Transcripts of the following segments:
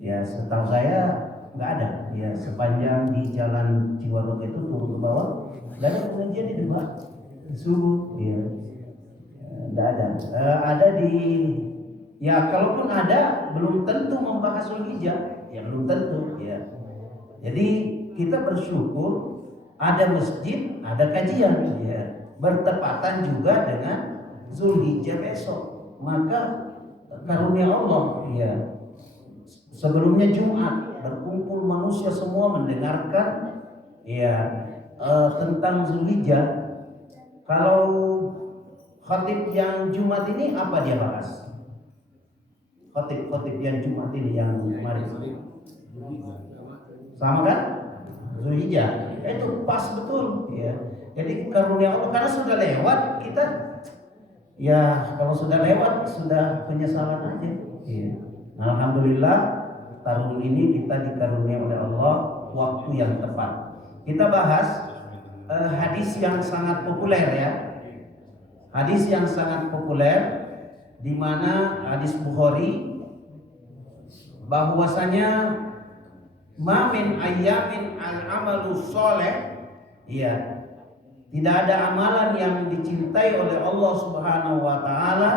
Ya setahu saya nggak ada. Ya sepanjang di jalan Ciwadug itu turun ke bawah, nggak ada pengajian di depan subuh. Ya nggak ada. Ada di, ya kalaupun ada belum tentu membahas Zulhijjah. Ya belum tentu. Ya jadi kita bersyukur ada masjid, ada kajian, ya bertepatan juga dengan Zulhijjah besok. Maka karunia Allah, ya sebelumnya Jumat berkumpul manusia semua mendengarkan, ya tentang Zulhijjah. Kalau khatib yang Jumat ini apa dia bahas? Khatib yang Jumat ini yang kemarin sama kan? Zulhijjah itu pas betul, ya. Jadi karunia Allah karena sudah lewat kita, ya kalau sudah lewat sudah penyesalan aja. Ya. Alhamdulillah tahun ini kita dikaruniai oleh Allah waktu yang tepat. Kita bahas hadis yang sangat populer, ya. Hadis yang sangat populer di mana hadis Bukhari bahwasanya ma min ayyamin al-amalu sholeh, ya tidak ada amalan yang dicintai oleh Allah Subhanahu wa taala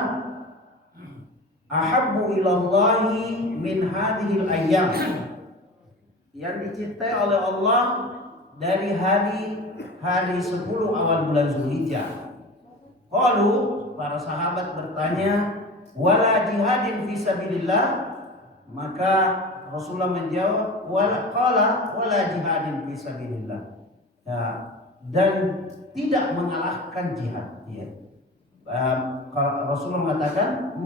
ahabbu ilallahi min hadhil ayyam, yang dicintai oleh Allah dari hari 10 awal bulan Zulhijjah. Qalu, para sahabat bertanya, wala jihadin fisabilillah, maka Rasulullah menjawab wala jihadin fisabilillah, ya, dan tidak mengalahkan jihad, ya. Rasulullah mengatakan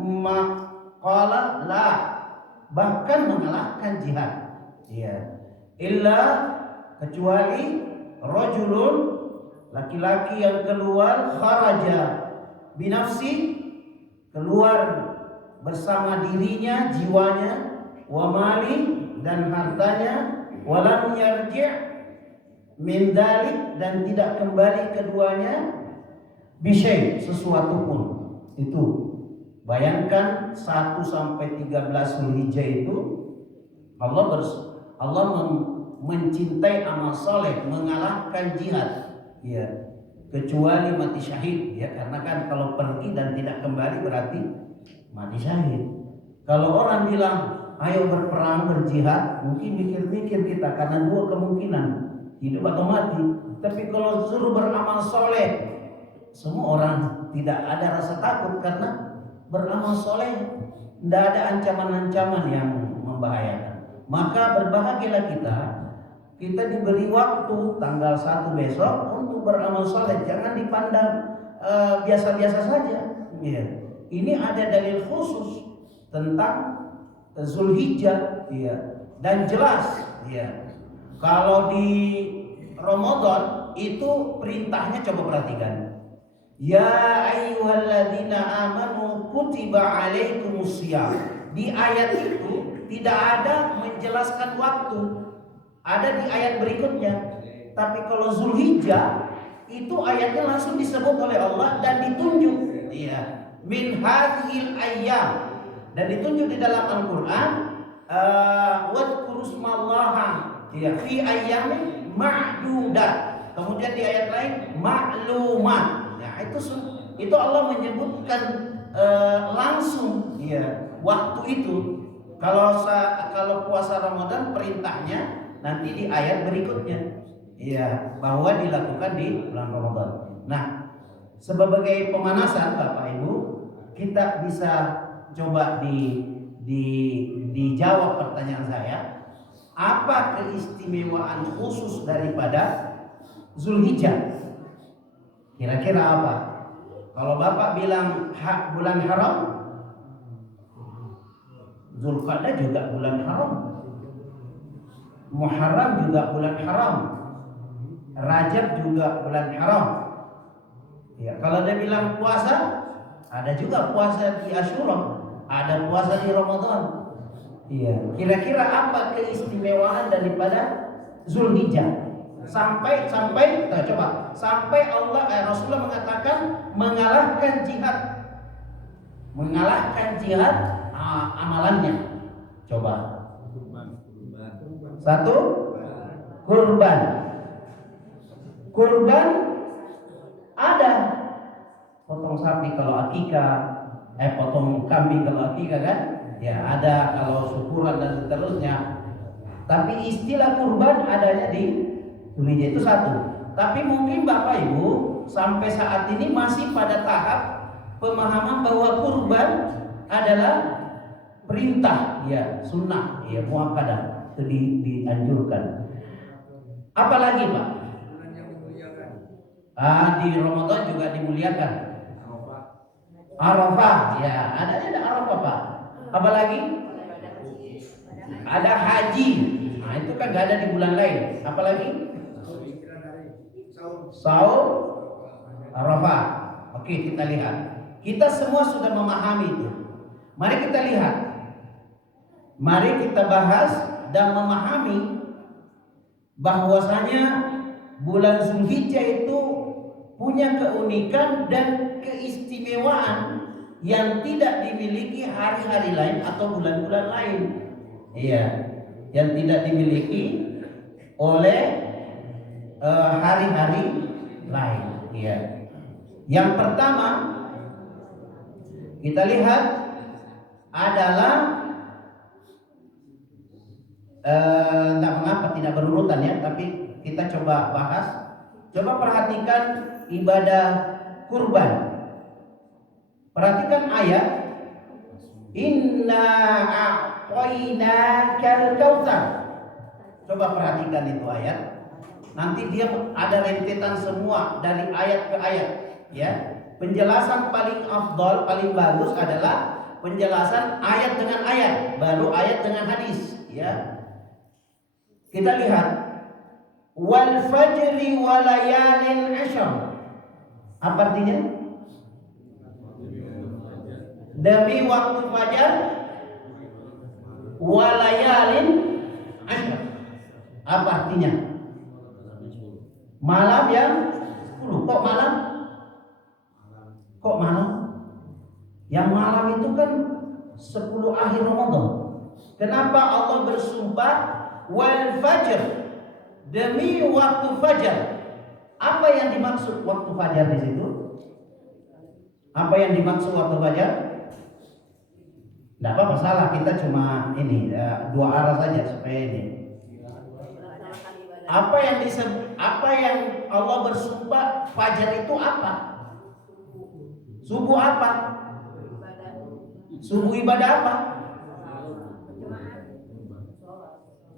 qala la, bahkan mengalahkan jihad, ya, illa kecuali rajulun, laki-laki yang keluar kharaja binafsi, keluar bersama dirinya, jiwanya, wa mali, dan hartanya, walam yarji' min dalik, dan tidak kembali keduanya bisyai, sesuatu pun. Itu bayangkan 1 sampai 13 Zulhijjah itu Allah mencintai amal saleh, mengalahkan jihad, ya, kecuali mati syahid, ya, karena kan kalau pergi dan tidak kembali berarti mati syahid. Kalau orang bilang ayo berperang, berjihad, mungkin mikir-mikir kita karena 2 kemungkinan, hidup atau mati. Tapi kalau suruh beramal soleh, semua orang tidak ada rasa takut karena beramal soleh, tidak ada ancaman-ancaman yang membahayakan. Maka berbahagialah kita diberi waktu tanggal 1 besok untuk beramal soleh. Jangan dipandang biasa-biasa saja, ya. Ini ada dalil khusus tentang Zulhijjah, ya, dan jelas, ya. Kalau di Ramadan itu perintahnya, coba perhatikan, ya ayyuhalladzina amanu kutiba alaikumusiyam. Di ayat itu tidak ada menjelaskan waktu, ada di ayat berikutnya. Tapi kalau Zulhijjah itu ayatnya langsung disebut oleh Allah dan ditunjuk, ya, min hadhil ayyam, dan ditunjuk di dalam Al-Quran, wadhkurusmallaha, ya, fi ayyamin ma'dudat. Kemudian di ayat lain ma'lumat. Nah, itu Allah menyebutkan langsung, ya, waktu itu. Kalau puasa Ramadan perintahnya nanti di ayat berikutnya, ya, bahwa dilakukan di bulan Ramadan. Nah, sebagai pemanasan Bapak Ibu, kita bisa coba dijawab pertanyaan saya, apa keistimewaan khusus daripada Zulhijjah? Kira-kira apa? Kalau Bapak bilang bulan haram, Zulqa'dah juga bulan haram, Muharram juga bulan haram, Rajab juga bulan haram. Ya, kalau dia bilang puasa, ada juga puasa di Asyura, ada puasa di Ramadan. Iya, kira-kira apa keistimewaan daripada Zulhijjah? Sampai coba sampai Rasulullah mengatakan mengalahkan jihad amalannya. Coba. Satu, kurban. Kurban ada. Potong sapi kalau akikah, potong kambing kalau akikah kan? Ya ada kalau syukuran dan seterusnya. Tapi istilah kurban adanya di Indonesia itu satu. Tapi mungkin Bapak Ibu sampai saat ini masih pada tahap pemahaman bahwa kurban adalah perintah, ya sunnah, ya muakkadah, itu dianjurkan. Apalagi Pak? Di Ramadan juga dimuliakan. Arafah, ya ada Arafah Pak. Apalagi? Ada haji. Nah itu kan gak ada di bulan lain. Apalagi? Saum Arafah. Oke, kita lihat. Kita semua sudah memahami itu. Mari kita lihat. Mari kita bahas dan memahami bahwasanya bulan Zulhijjah itu punya keunikan dan keistimewaan yang tidak dimiliki hari-hari lain atau bulan-bulan lain. Iya, yang tidak dimiliki oleh hari-hari lain. Iya. Yang pertama kita lihat adalah tidak mengapa tidak berurutan ya, tapi kita coba bahas. Coba perhatikan ibadah kurban. Perhatikan ayat Inna a'tainakal kautsar. Coba perhatikan itu ayat. Nanti dia ada rentetan semua dari ayat ke ayat, ya. Penjelasan paling afdal, paling bagus adalah penjelasan ayat dengan ayat, baru ayat dengan hadis, ya. Kita lihat wal fajri walayalin asyr. Apa artinya? Demi waktu fajar walayalin asyr. Apa artinya? Malam yang 10. Kok malam? Kok malam? Yang malam itu kan 10 akhir Ramadan. Kenapa Allah bersumpah wal fajr, demi waktu fajar? Apa yang dimaksud waktu fajar di situ? Apa yang dimaksud waktu fajar? Tidak apa-apa salah, kita cuma ini dua arah saja supaya ini. Apa yang Allah bersumpah fajar itu apa? Subuh apa? Subuh ibadah apa?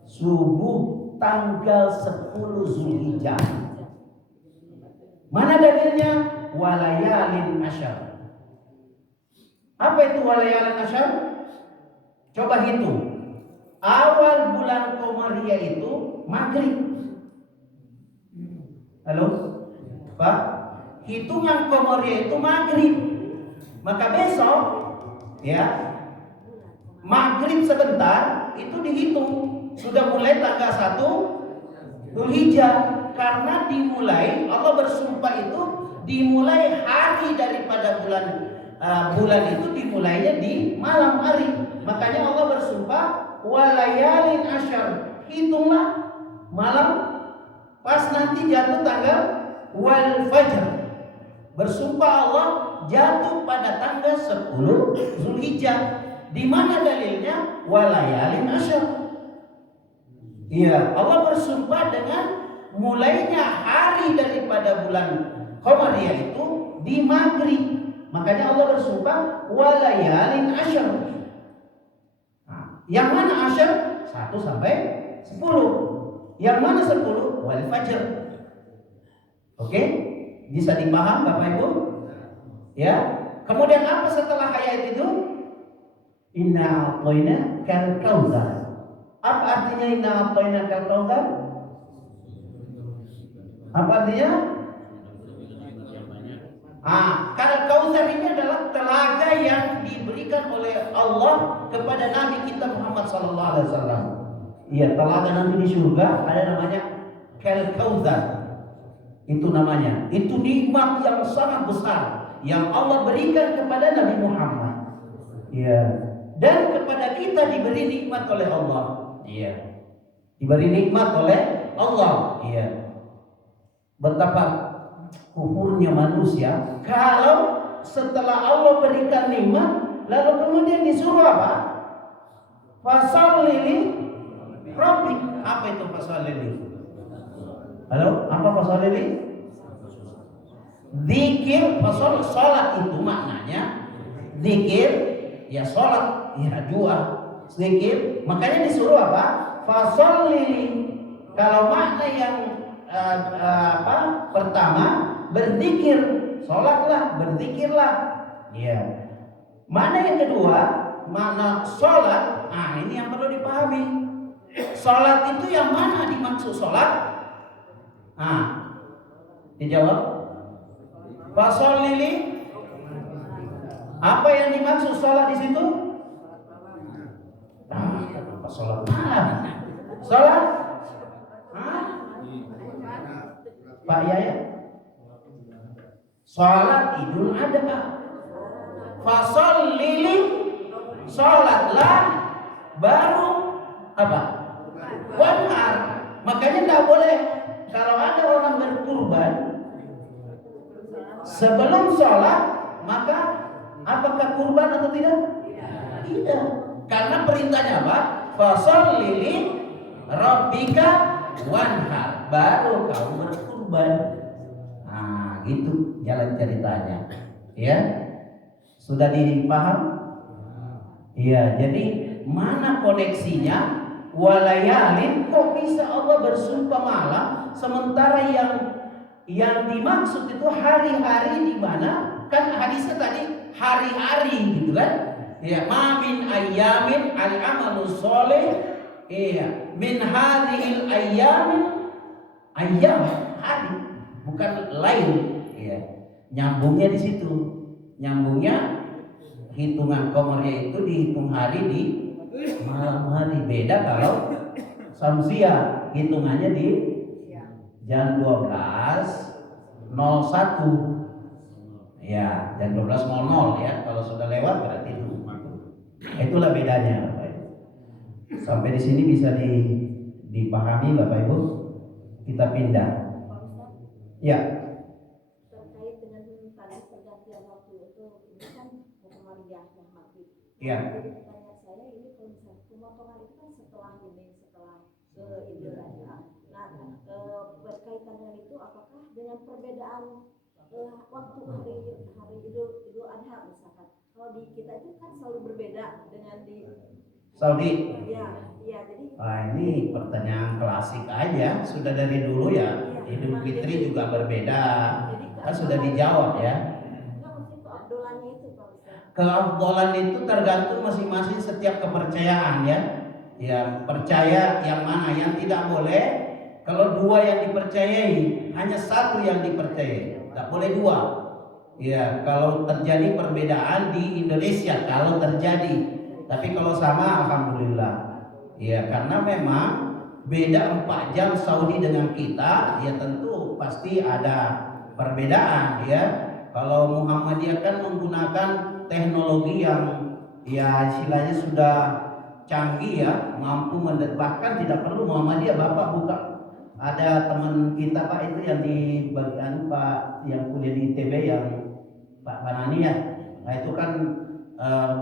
Subuh tanggal 10 Zulhijjah. Mana dalilnya? Walayalin asyar. Apa itu walayalin asyar? Coba hitung. Awal bulan Qamariyah itu maghrib. Halo? Pak? Hitungan Qamariyah itu maghrib. Maka besok ya maghrib sebentar itu dihitung. Sudah mulai tanggal 1 Zulhijjah. Karena dimulai, Allah bersumpah itu dimulai hari daripada bulan itu dimulainya di malam hari. Makanya Allah bersumpah walayalin asyar. Hitunglah malam pas nanti jatuh tanggal wal fajr. Bersumpah Allah jatuh pada tanggal 10 Zulhijjah. Di mana dalilnya? Walayalin asyar. Iya, Allah bersumpah dengan mulainya hari daripada bulan Qamariyah itu di maghrib. Makanya Allah bersumpah walayalin asyar. Nah, yang mana asyar? 1 sampai 10. Yang mana 10? Wal fajr. Oke? Bisa dipaham Bapak Ibu? Ya. Kemudian apa setelah ayat itu? Inna a'tayna kal kautsar. Apa artinya inna a'tayna kal kautsar? Apa artinya? Kal kautsar ini adalah telaga yang diberikan oleh Allah kepada Nabi kita Muhammad sallallahu alaihi wasallam. Iya, telaga nanti di surga ada namanya kal kautsar. Itu namanya. Itu nikmat yang sangat besar yang Allah berikan kepada Nabi Muhammad. Iya. Dan kepada kita diberi nikmat oleh Allah. Iya. Diberi nikmat oleh Allah. Iya. Betapa kufurnya manusia kalau setelah Allah berikan nikmat lalu kemudian disuruh apa? Fasholli li rabbik. Apa itu fasholli li? Halo, apa fasholli li? Zikir, fasol, salat itu maknanya zikir, ya salat, ya doa, zikir. Makanya disuruh apa? Fasholli li. Kalau makna yang pertama berzikir, salatlah, berzikirlah. Ya. Makna yang kedua, makna salat. Nah, ini yang perlu dipahami. Salat itu yang mana dimaksud salat? Nah, dijawab. Fasholli li. Apa yang dimaksud salat di situ? Nah, kenapa salat malam? Salat? Hah? Pak Yaya? Salat Idul Adha. Fasholli li, salatlah, baru apa? Wanhar. Makanya tidak boleh kalau ada orang berkurban sebelum sholat, maka apakah kurban atau tidak? Tidak. Karena perintahnya apa? Fasholli li rabbika wanhar. Baru kau berkurban. Nah, gitu jalan ceritanya. Ya. Sudah dipaham? Iya, jadi mana koneksinya? Walayalin, kok bisa Allah bersumpah malam sementara yang dimaksud itu hari-hari di mana? Kan hadisnya tadi hari-hari gitu kan? Ya, ma min ayyamin al-amalu sholih. Iya, min hadhil ayyamin, ayyam hari, bukan lain. Iya. Nyambungnya di situ. Nyambungnya hitungan komernya itu dihitung hari di malam hari. Beda kalau samsia hitungannya di jam 12.01. Ya, jam 12.00 ya. Kalau sudah lewat berarti itu. Itulah bedanya, Bapak Ibu. Sampai di sini bisa dipahami, Bapak Ibu. Kita pindah. Ya. Terkait dengan tadi pergantian waktu itu, ini kan Muhammadiyah yang maghrib. Ya. Jadi pertanyaan saya ini kalau misalnya pemotongan itu kan setelah Idul Adha. Nah, berkaitan dengan itu apakah dengan perbedaan waktu hari Idul Adha misalkan? Kalau di kita itu kan selalu berbeda dengan di Saudi. Iya, jadi Ini pertanyaan klasik aja, sudah dari dulu ya. Idul Fitri juga berbeda. Kan sudah dijawab ya. Enggak, maksudnya keabdolannya itu Pak Ustaz. Keabdolan itu tergantung masing-masing setiap kepercayaan ya. Ya, percaya yang mana, yang tidak boleh. Kalau dua yang dipercayai, hanya satu yang dipercayai. Tak boleh dua. Ya, kalau terjadi perbedaan di Indonesia, kalau terjadi. Tapi kalau sama, alhamdulillah. Ya, karena memang beda 4 jam Saudi dengan kita, ya tentu pasti ada perbedaan ya. Kalau Muhammadiyah kan menggunakan teknologi yang ya istilahnya sudah canggih ya, mampu bahkan tidak perlu Muhammadiyah. Bapak buka, ada teman kita Pak itu yang di bagian Pak yang kuliah di ITB yang Pak Banani ya. Nah itu kan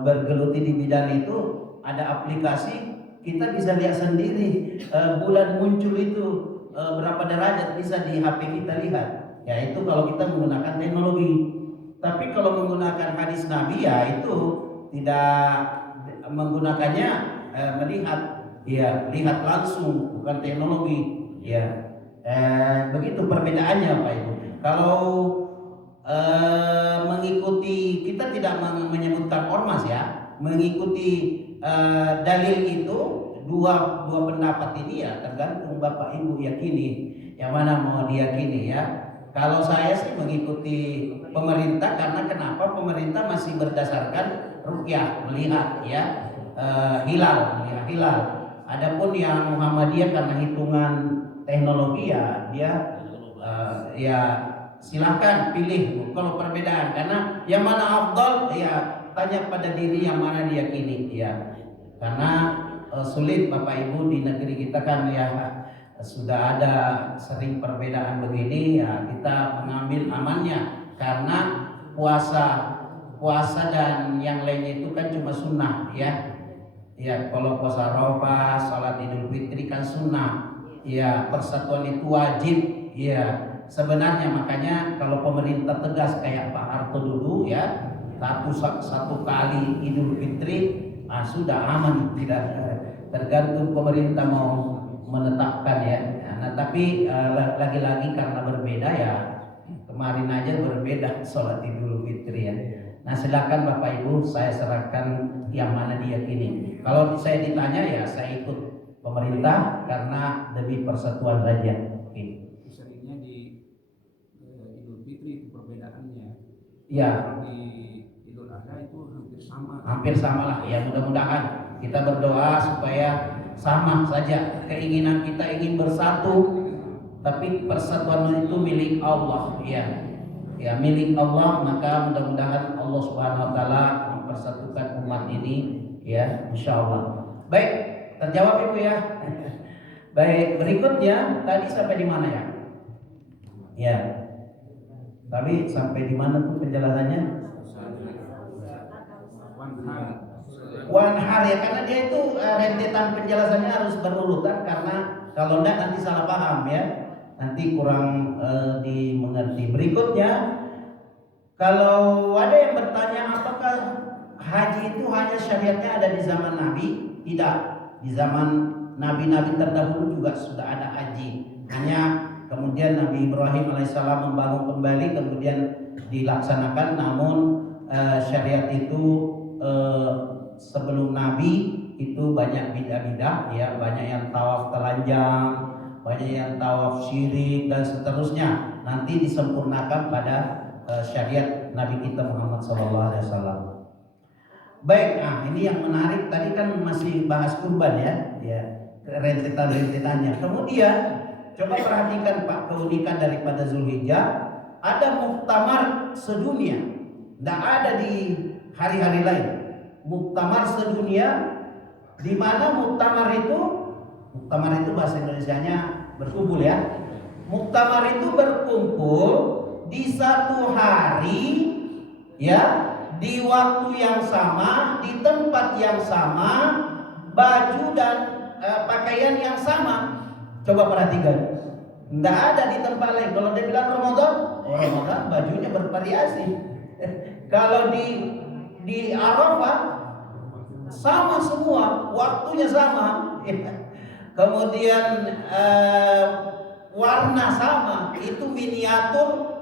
bergeluti di bidang itu, ada aplikasi kita bisa lihat sendiri bulan muncul itu berapa derajat, bisa di HP kita lihat. Ya itu kalau kita menggunakan teknologi. Tapi kalau menggunakan hadis Nabi ya itu tidak menggunakannya melihat, ya lihat langsung, bukan teknologi. Ya begitu perbedaannya Pak Ibu. Kalau mengikuti, kita tidak menyebutkan ormas ya, mengikuti dalil itu dua pendapat ini ya tergantung Bapak Ibu yakini yang mana mau diyakini ya. Kalau saya sih mengikuti pemerintah, karena kenapa? Pemerintah masih berdasarkan ruqyah, melihat ya hilal, melihat hilal. Adapun yang Muhammadiyah karena hitungan teknologi ya dia ya silahkan pilih kalau perbedaan, karena yang mana afdal ya tanya pada diri yang mana diyakini ya. Karena sulit Bapak Ibu di negeri kita kan ya sudah ada sering perbedaan begini ya, kita mengambil amannya karena puasa dan yang lainnya itu kan cuma sunnah ya. Ya, kalau puasa Arafah, salat Idul Fitri kan sunnah. Ya, persatuan itu wajib. Ya, sebenarnya makanya kalau pemerintah tegas kayak Pak Harto dulu ya, satu kali Idul Fitri, sudah aman, tidak tergantung pemerintah mau menetapkan ya. Nah, tapi lagi-lagi karena berbeda ya, kemarin aja berbeda sholat Idul Fitri ya. Nah, silakan Bapak Ibu, saya serahkan yang mana diyakini. Kalau saya ditanya ya saya ikut pemerintah karena demi persatuan saja. Seringnya di Idul Fitri itu perbedaannya. Ya. Di Idul Adha itu hampir sama. Hampir sama lah. Ya mudah-mudahan kita berdoa supaya sama saja keinginan kita ingin bersatu, tapi persatuan itu milik Allah ya. Ya milik Allah, maka mudah-mudahan Allah Subhanahu wa taala mempersatukan umat ini ya, insyaallah. Baik, terjawab Ibu ya. Baik, berikutnya tadi sampai di mana ya? Ya. Tadi sampai di mana tuh penjelasannya? Wanhar ya, karena dia itu rentetan penjelasannya harus berurutan karena kalau enggak nanti salah paham ya. Nanti kurang dimengerti. Berikutnya, kalau ada yang bertanya apakah haji itu hanya syariatnya ada di zaman Nabi? Tidak. Di zaman Nabi-Nabi terdahulu juga sudah ada haji. Hanya kemudian Nabi Ibrahim alaihissalam membangun kembali kemudian dilaksanakan. Namun syariat itu sebelum Nabi itu banyak bidah-bidah ya, banyak yang tawaf telanjang, banyak yang tawaf syirik dan seterusnya. Nanti disempurnakan pada syariat Nabi kita Muhammad SAW. Baik, ini yang menarik tadi kan masih bahas kurban ya rentetan-rentetannya. Kemudian coba perhatikan Pak keunikan daripada Zulhijjah, ada muktamar sedunia, tidak ada di hari-hari lain. Muktamar sedunia, di mana muktamar itu bahasa Indonesianya berkumpul ya. Muktamar itu berkumpul di satu hari ya, di waktu yang sama, di tempat yang sama, baju dan pakaian yang sama. Coba perhatikan, tidak ada di tempat lain. Kalau dia bilang Ramadan bajunya bervariasi. Kalau di Arafah sama semua, waktunya sama. Kemudian warna sama, itu miniatur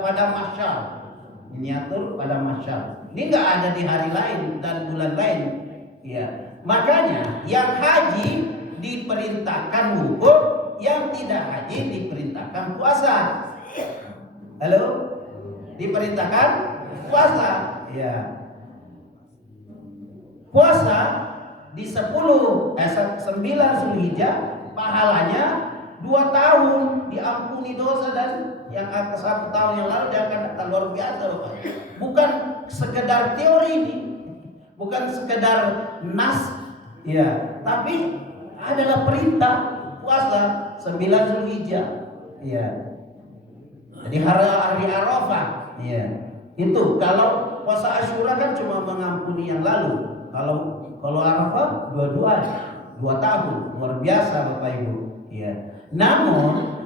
pada masyar. Miniatur pada masyar. Ini nggak ada di hari lain dan bulan lain. Ya, makanya yang haji diperintahkan wukuf, yang tidak haji diperintahkan puasa. Halo, diperintahkan puasa. Ya, puasa di 9 Zulhijjah pahalanya 2 tahun diampuni dosa, dan yang 1 tahun yang lalu dia akan datang. Luar biasa Bapak. Bukan sekedar teori ini, bukan sekedar nas ya, tapi adalah perintah puasa 9 Zulhijjah ya. Jadi hari Arafah ya. Itu kalau puasa Asyura kan cuma mengampuni yang lalu. Kalau Arafah 2 tahun, luar biasa Bapak Ibu. Ya. Namun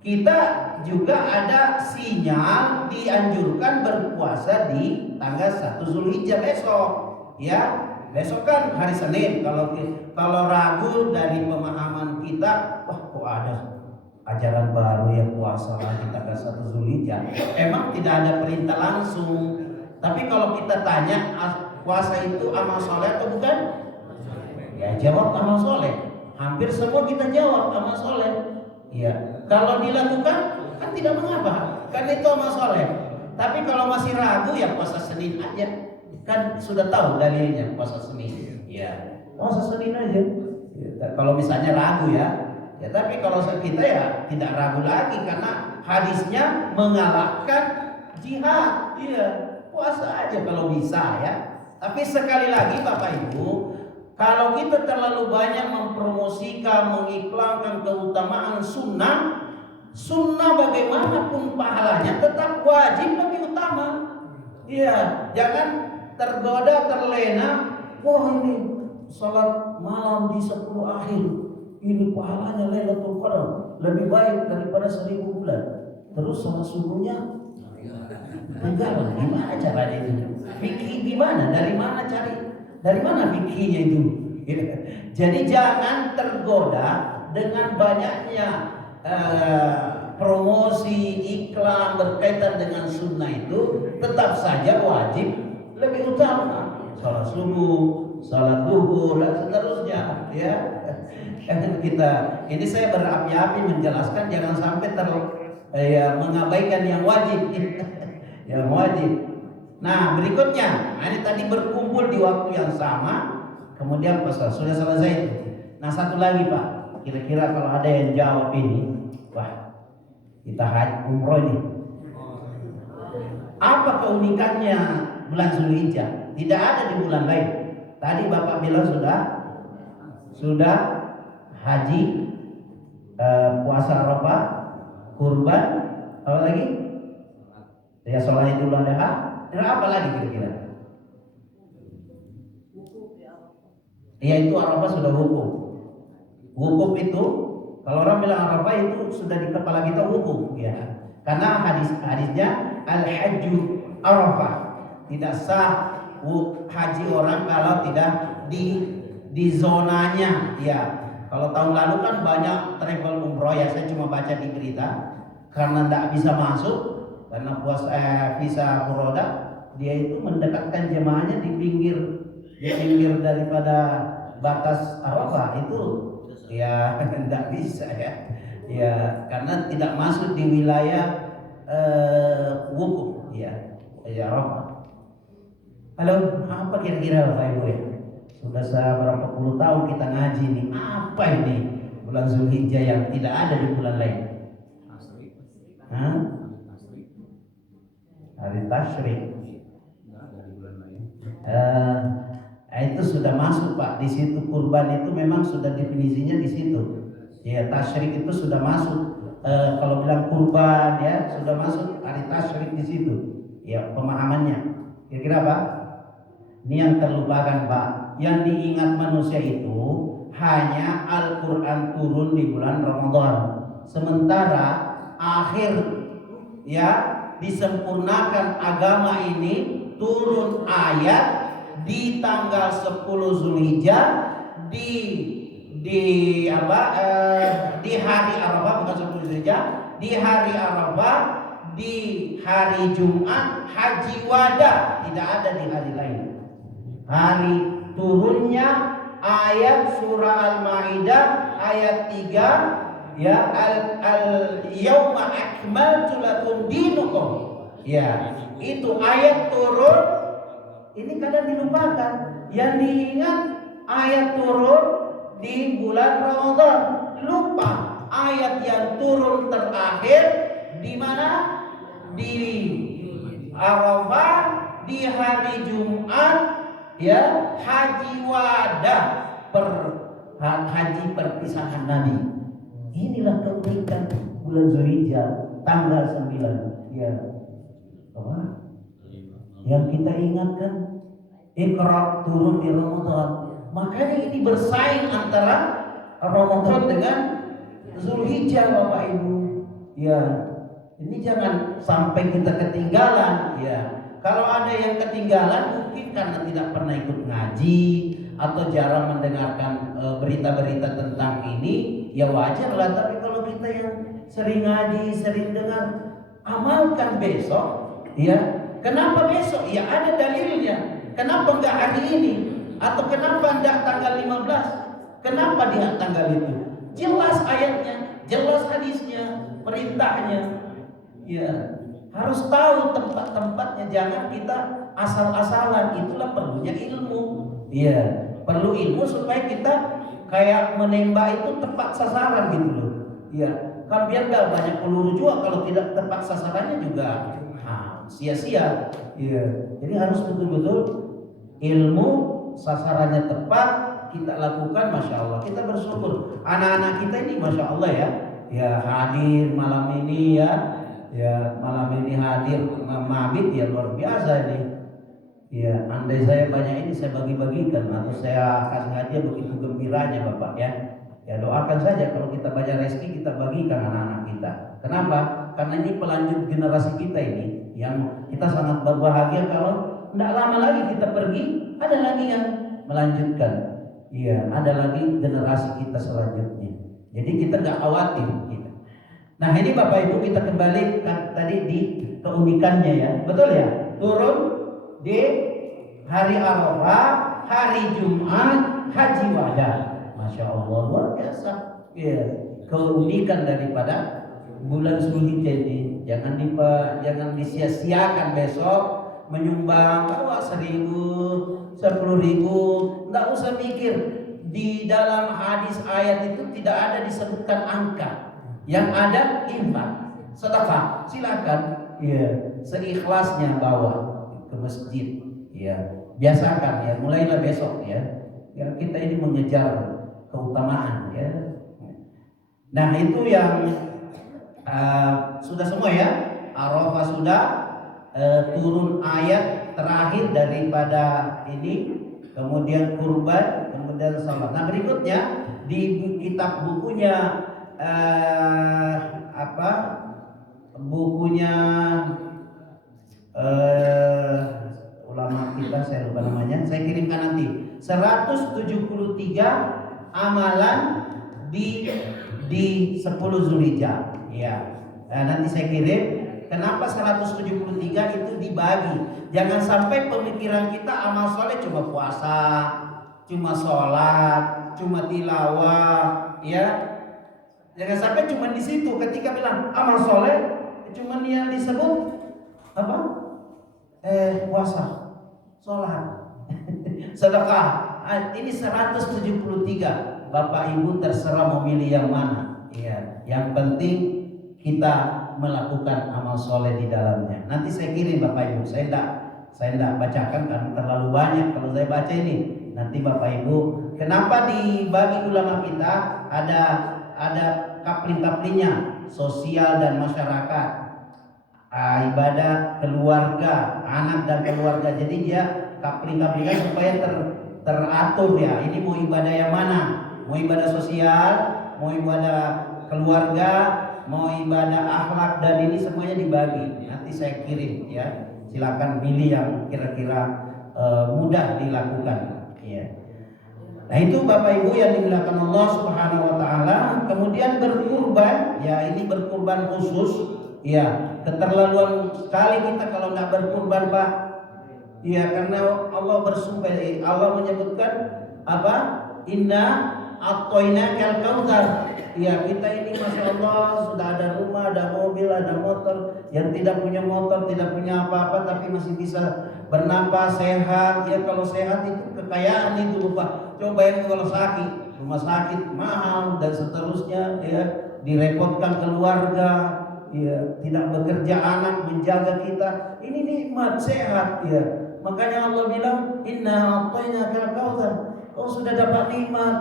kita juga ada sinyal dianjurkan berpuasa di tanggal 1 Zulhijjah besok. Ya, besok kan hari Senin. Kalau ragu dari pemahaman kita, wah kok ada ajaran baru ya puasa lagi tanggal 1 Zulhijjah. Emang tidak ada perintah langsung. Tapi kalau kita tanya puasa itu amal soleh atau bukan? Ya jawab amal soleh. Hampir semua kita jawab amal soleh. Ya, kalau dilakukan kan tidak mengapa, kan itu amal soleh. Tapi kalau masih ragu ya puasa Senin aja. Kan sudah tahu dalilnya puasa Senin. Ya, puasa Senin aja. Ya, kalau misalnya ragu ya. Ya, tapi kalau kita ya tidak ragu lagi karena hadisnya mengalahkan jihad. Iya. puasa aja kalau bisa ya. Tapi sekali lagi Bapak Ibu, kalau kita terlalu banyak mempromosikan, mengiklankan keutamaan sunnah, sunnah bagaimanapun pahalanya tetap wajib lebih utama. Iya, jangan tergoda, terlena. Wah ini salat malam di 10 akhir, ini pahalanya Lailatul Qadar lebih baik daripada 1000 bulan. Terus salat subuhnya enggak, gimana caranya itu? Fikih gimana? Dari mana cari? Dari mana fikihnya itu? Jadi jangan tergoda dengan banyaknya promosi iklan berkaitan dengan sunnah itu. Tetap saja wajib lebih utama. Salat subuh, salat zuhur dan seterusnya ya. Kita ini saya berapi-api menjelaskan jangan sampai mengabaikan yang wajib. Yang wajib. Nah berikutnya, ini tadi berkumpul di waktu yang sama, kemudian puasa sudah selesai. Nah satu lagi Pak, kira-kira kalau ada yang jawab ini, wah kita haji umroh ini. Apa keunikannya bulan Zulhijjah? Tidak ada di bulan lain. Tadi Bapak bilang sudah haji, puasa Arafah, kurban, apa lagi? Ya sholat Idul Adha. Apa lagi kira-kira? Ya itu Arafah sudah wukuf. Wukuf itu kalau orang bilang Arafah itu sudah di kepala kita wukuf ya. Karena hadisnya al-hajju Arafah. Tidak sah haji orang kalau tidak di zonanya ya. Kalau tahun lalu kan banyak travel umroh ya, saya cuma baca di berita karena tidak bisa masuk karena visa Furoda, dia itu mendekatkan jemaahnya di pinggir daripada batas Arafah itu ya tidak bisa ya karena tidak masuk di wilayah wukuf ya Arafah. Halo, apa kira-kira Bapak Ibu ya? Sudah berapa puluh tahun kita ngaji nih, apa ini bulan Zulhijjah yang tidak ada di bulan lain? Hari Tasyrik. Itu sudah masuk Pak. Di situ kurban itu memang sudah definisinya di situ. Ya Tasyrik itu sudah masuk. Kalau bilang kurban ya sudah masuk hari Tasyrik di situ. Ya pemahamannya. Kira-kira Pak? Ini yang terlupakan Pak. Yang diingat manusia itu hanya Al-Quran turun di bulan Ramadan. Sementara akhir ya disempurnakan agama ini turun ayat di tanggal 10 Zulhijjah di hari Arafah, bukan 10 Zulhijjah, di hari Arafah, di hari Jumat haji wada, tidak ada di hari lain. Hari turunnya ayat surah Al-Maidah ayat 3 ya al-yauma akmaltu lakum dinukum. Ya, itu ayat turun ini kadang dilupakan. Yang diingat ayat turun di bulan Ramadan. Lupa ayat yang turun terakhir di mana? Di Arafah, di hari Jumat ya, haji wada, haji perpisahan Nabi. Inilah keunikan bulan Zulhijjah tanggal 9 ya. Yang kita ingatkan Iqra turun di Ramadan. Makanya ini bersaing antara Ramadan dengan Zulhijjah Bapak Ibu. Ya, ini jangan sampai kita ketinggalan ya. Kalau ada yang ketinggalan mungkin karena tidak pernah ikut ngaji atau jarang mendengarkan berita-berita tentang ini, ya wajar lah. Tapi kalau kita yang sering ngaji, sering dengar, amalkan besok ya. Kenapa besok? Ya ada dalilnya. Kenapa enggak hari ini? Atau kenapa enggak tanggal 15? Kenapa di tanggal itu? Jelas ayatnya, jelas hadisnya, perintahnya. Ya, harus tahu tempat-tempatnya, jangan kita asal-asalan. Itulah perlunya ilmu. Ya, perlu ilmu supaya kita kayak menembak itu tepat sasaran gitu loh. Ya, kan biar enggak banyak peluru juga kalau tidak tepat sasarannya juga sia-sia. Iya. Jadi harus betul-betul ilmu sasarannya tepat kita lakukan, masya Allah. Kita bersyukur anak-anak kita ini, masya Allah ya. Ya hadir malam ini ya. Ya malam ini hadir mabit ya luar biasa ini. Ya andai saya banyak ini saya bagi-bagikan atau saya kasih hadiah begitu gembiranya Bapak ya. Ya doakan saja kalau kita banyak rezeki kita bagikan anak-anak kita. Kenapa? Karena ini pelanjut generasi kita ini yang kita sangat berbahagia kalau tidak lama lagi kita pergi ada lagi yang melanjutkan. Iya, ada lagi generasi kita selanjutnya. Jadi kita nggak khawatir. Gitu. Nah ini Bapak Ibu kita kembali tadi di keunikannya ya, betul ya? Turun di hari Arafah, hari Jumat, haji wada. Masya Allah luar biasa. Ya, keunikan daripada bulan Zulhijjah ini. Jangan disia-siakan besok menyumbang bahwa 1.000, 10.000. Nggak usah mikir. Di dalam hadis ayat itu tidak ada disebutkan angka. Yang ada infak, sedekah. Silakan. Ya, seikhlasnya bawa ke masjid. Ya, biasakan ya. Mulailah besok ya. Ya kita ini mengejar keutamaan ya. Nah itu yang sudah semua ya. Arafah sudah, turun ayat terakhir daripada ini, kemudian kurban, kemudian salat. Nah berikutnya di kitab bukunya bukunya ulama kita, saya lupa namanya, saya kirimkan nanti. 173 amalan di 10 Zulhijjah. Ya. Nah, nanti saya kirim. Kenapa 173 itu dibagi? Jangan sampai pemikiran kita amal soleh cuma puasa, cuma sholat, cuma tilawah, ya. Jangan sampai cuma di situ. Ketika bilang amal soleh, cuma yang disebut apa? Puasa, sholat, sedekah. Ini 173. Bapak Ibu terserah mau milih yang mana. Ya, yang penting kita melakukan amal soleh di dalamnya. Nanti saya kirim Bapak Ibu. Saya tidak bacakan karena terlalu banyak kalau saya baca ini. Nanti Bapak Ibu, kenapa dibagi ulama kita ada kapling-kaplingnya, sosial dan masyarakat, ibadah keluarga, anak dan keluarga. Jadi dia kapling-kaplingnya supaya teratur ya. Ini mau ibadah yang mana? Mau ibadah sosial, mau ibadah keluarga, mau ibadah akhlak, dan ini semuanya dibagi. Nanti saya kirim ya. Silakan pilih yang kira-kira mudah dilakukan. Ya. Nah itu Bapak Ibu yang dimuliakan Allah Subhanahu Wa Taala. Kemudian berkurban, ya ini berkurban khusus. Ya keterlaluan sekali kita kalau tidak berkurban Pak. Ya karena Allah bersumpah, Allah menyebutkan apa? Inna a'toinakal kautsar. Ya kita ini masya Allah sudah ada rumah, ada mobil, ada motor. Yang tidak punya motor, tidak punya apa-apa, tapi masih bisa bernapas, sehat. Ya kalau sehat itu kekayaan itu Pak. Coba yang kalau sakit, rumah sakit mahal dan seterusnya. Ya direpotkan keluarga. Ya tidak bekerja anak menjaga kita. Ini nikmat sehat ya. Makanya Allah bilang inna a'tainakal kautsar. Oh sudah dapat nikmat,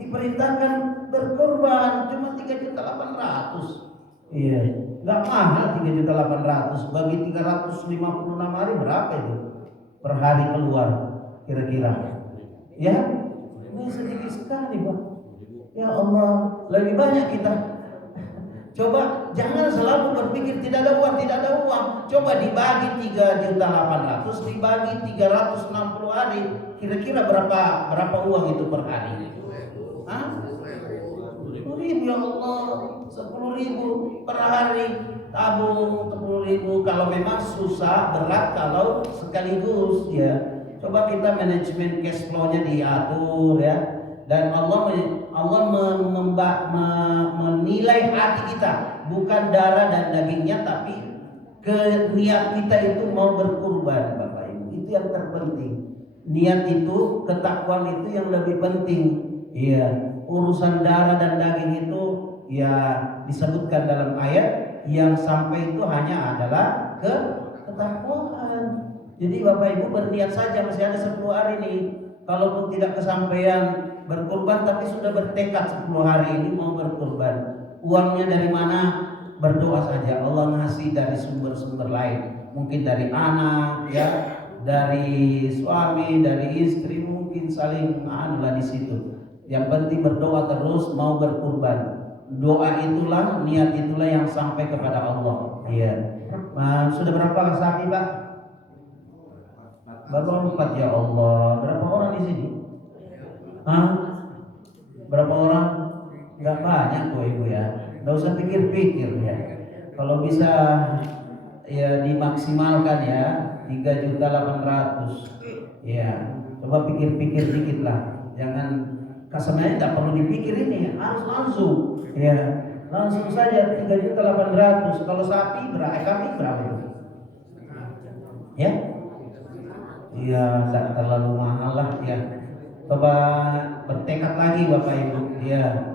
diperintahkan berkorban cuma 3.800.000. Iya, nggak mahal 3.800.000. Bagi 356 hari berapa itu per hari keluar kira-kira? Ya, ini sedikit sekali Pak. Ya Allah, lebih banyak kita. Coba jangan selalu berpikir tidak ada uang. Coba dibagi 3.800.000 dibagi 360 hari. Kira-kira berapa uang itu per hari? Hah? 10.000 ya Allah, 10.000 per hari. Tabung 10.000 kalau memang susah, berat kalau sekaligus ya. Coba kita manajemen cash flow-nya diatur ya. Dan Allah menilai hati kita, bukan darah dan dagingnya, tapi niat kita itu mau berkurban Bapak Ibu. Itu yang terpenting. Niat itu, ketakwaan itu yang lebih penting. Iya, urusan darah dan daging itu ya disebutkan dalam ayat yang sampai itu hanya adalah ketakwaan. Jadi Bapak Ibu berniat saja, masih ada 10 hari nih. Kalaupun tidak kesampaian berkurban tapi sudah bertekad 10 hari ini mau berkurban. Uangnya dari mana? Berdoa saja, Allah ngasih dari sumber-sumber lain. Mungkin dari anak ya, dari suami, dari istri, mungkin saling anulah di situ. Yang penting berdoa terus mau berkurban. Doa itulah, niat itulah yang sampai kepada Allah. Iya. Sudah berapa sapi, Pak? Baru 4 ya Allah. Berapa orang di sini? Hah? Berapa orang? Enggak banyak kok Ibu ya. Enggak usah pikir-pikir ya. Kalau bisa ya dimaksimalkan ya 3.800.000. Ya, coba pikir-pikir dikit lah. Jangan sebenarnya tidak perlu dipikir ini, harus langsung. Ya, langsung saja 3.800.000. Kalau sapi berapa? Kambing berapa itu? Ya? Iya, tidak terlalu mahal lah ya. Coba bertekad lagi Bapak Ibu. Ya.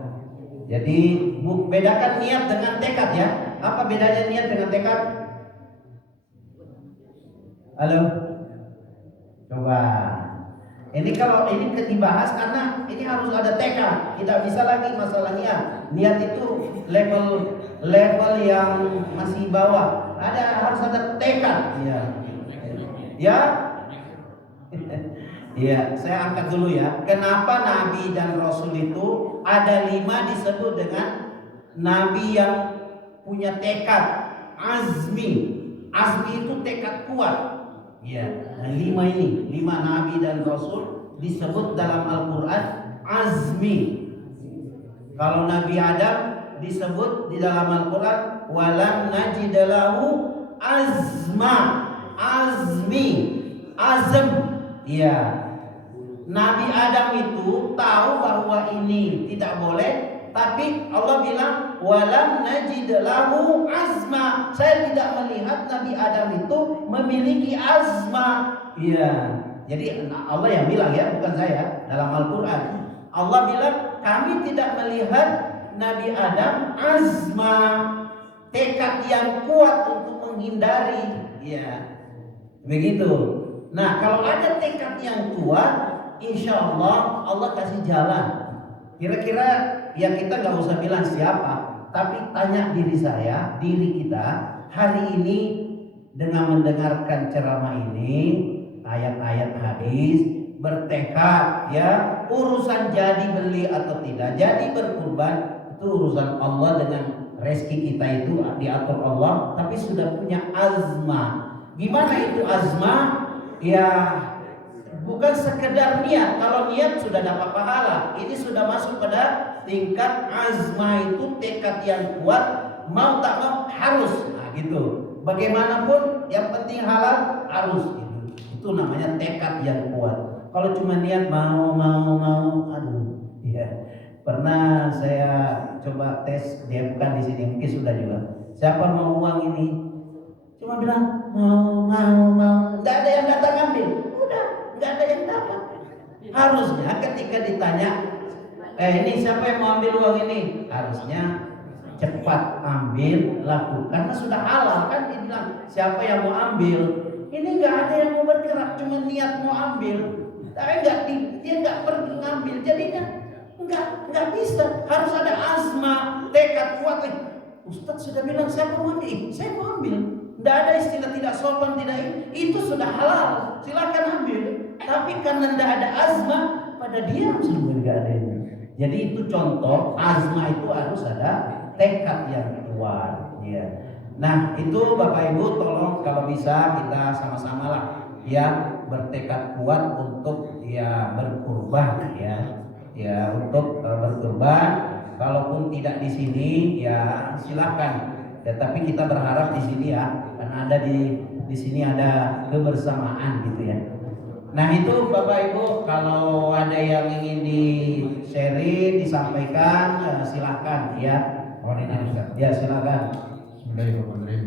Jadi bedakan niat dengan tekad ya. Apa bedanya niat dengan tekad? Halo? Coba. Ini kalau ini dibahas karena ini harus ada tekad. Tidak bisa lagi masalah niat. Niat itu level yang masih bawah. Harus ada tekad. Ya. Ya. Iya, saya angkat dulu ya. Kenapa Nabi dan Rasul itu ada 5 disebut dengan Nabi yang punya tekad, azmi. Azmi itu tekad kuat. Iya, nah 5 ini, 5 Nabi dan Rasul disebut dalam Al-Quran azmi. Kalau Nabi Adam disebut di dalam Al-Quran walam najidalahu azma, azmi, azm. Iya. Nabi Adam itu tahu bahwa ini tidak boleh, tapi Allah bilang walam najid lahu azma. Saya tidak melihat Nabi Adam itu memiliki azma. Iya. Jadi Allah yang bilang ya, bukan saya, dalam Al-Qur'an. Allah bilang kami tidak melihat Nabi Adam azma, tekad yang kuat untuk menghindari. Iya. Begitu. Nah, kalau ada tekad yang kuat, insya Allah Allah kasih jalan. Kira-kira ya kita nggak usah bilang siapa, tapi tanya diri saya, diri kita hari ini dengan mendengarkan ceramah ini, ayat-ayat hadis, bertekad ya urusan jadi beli atau tidak, jadi berkurban itu urusan Allah dengan rezeki kita itu diatur Allah, tapi sudah punya azma. Gimana itu azma? Ya bukan sekedar niat. Kalau niat sudah dapat pahala. Ini sudah masuk pada tingkat azma, itu tekad yang kuat, mau tak mau harus. Nah gitu. Bagaimanapun yang penting halal harus gitu. Itu namanya tekad yang kuat. Kalau cuma niat mau, aduh. Ya. Pernah saya coba tes, dia bukan di sini, mungkin sudah juga. Siapa mau uang ini? Cuma bilang mau, nggak ada yang datang ambil, udah nggak ada yang dapat. Harusnya ketika ditanya, ini siapa yang mau ambil uang ini? Harusnya cepat ambil, lakukan, karena sudah halal kan. Dibilang siapa yang mau ambil? Ini nggak ada yang mau bergerak, cuma niat mau ambil, tapi dia nggak pergi ngambil, jadinya nggak bisa. Harus ada azma, tekad kuat. Ustadz sudah bilang saya mau ambil, saya mau ambil. Tidak ada istilah tidak sopan, tidak itu sudah halal, silakan ambil. Tapi karena tidak ada azma, pada diam semua nggak ada ini. Jadi itu contoh azma itu harus ada tekad yang kuat. Ya. Nah itu Bapak Ibu tolong kalau bisa kita sama-sama lah ya bertekad kuat untuk ya berkurban ya untuk berkurban. Kalaupun tidak di sini ya silakan. Ya, tapi kita berharap di sini ya, karena ada di sini ada kebersamaan gitu ya. Nah itu Bapak Ibu kalau ada yang ingin di-sharing, disampaikan, silakan ya. Ya silakan. Bismillahirrahmanirrahim.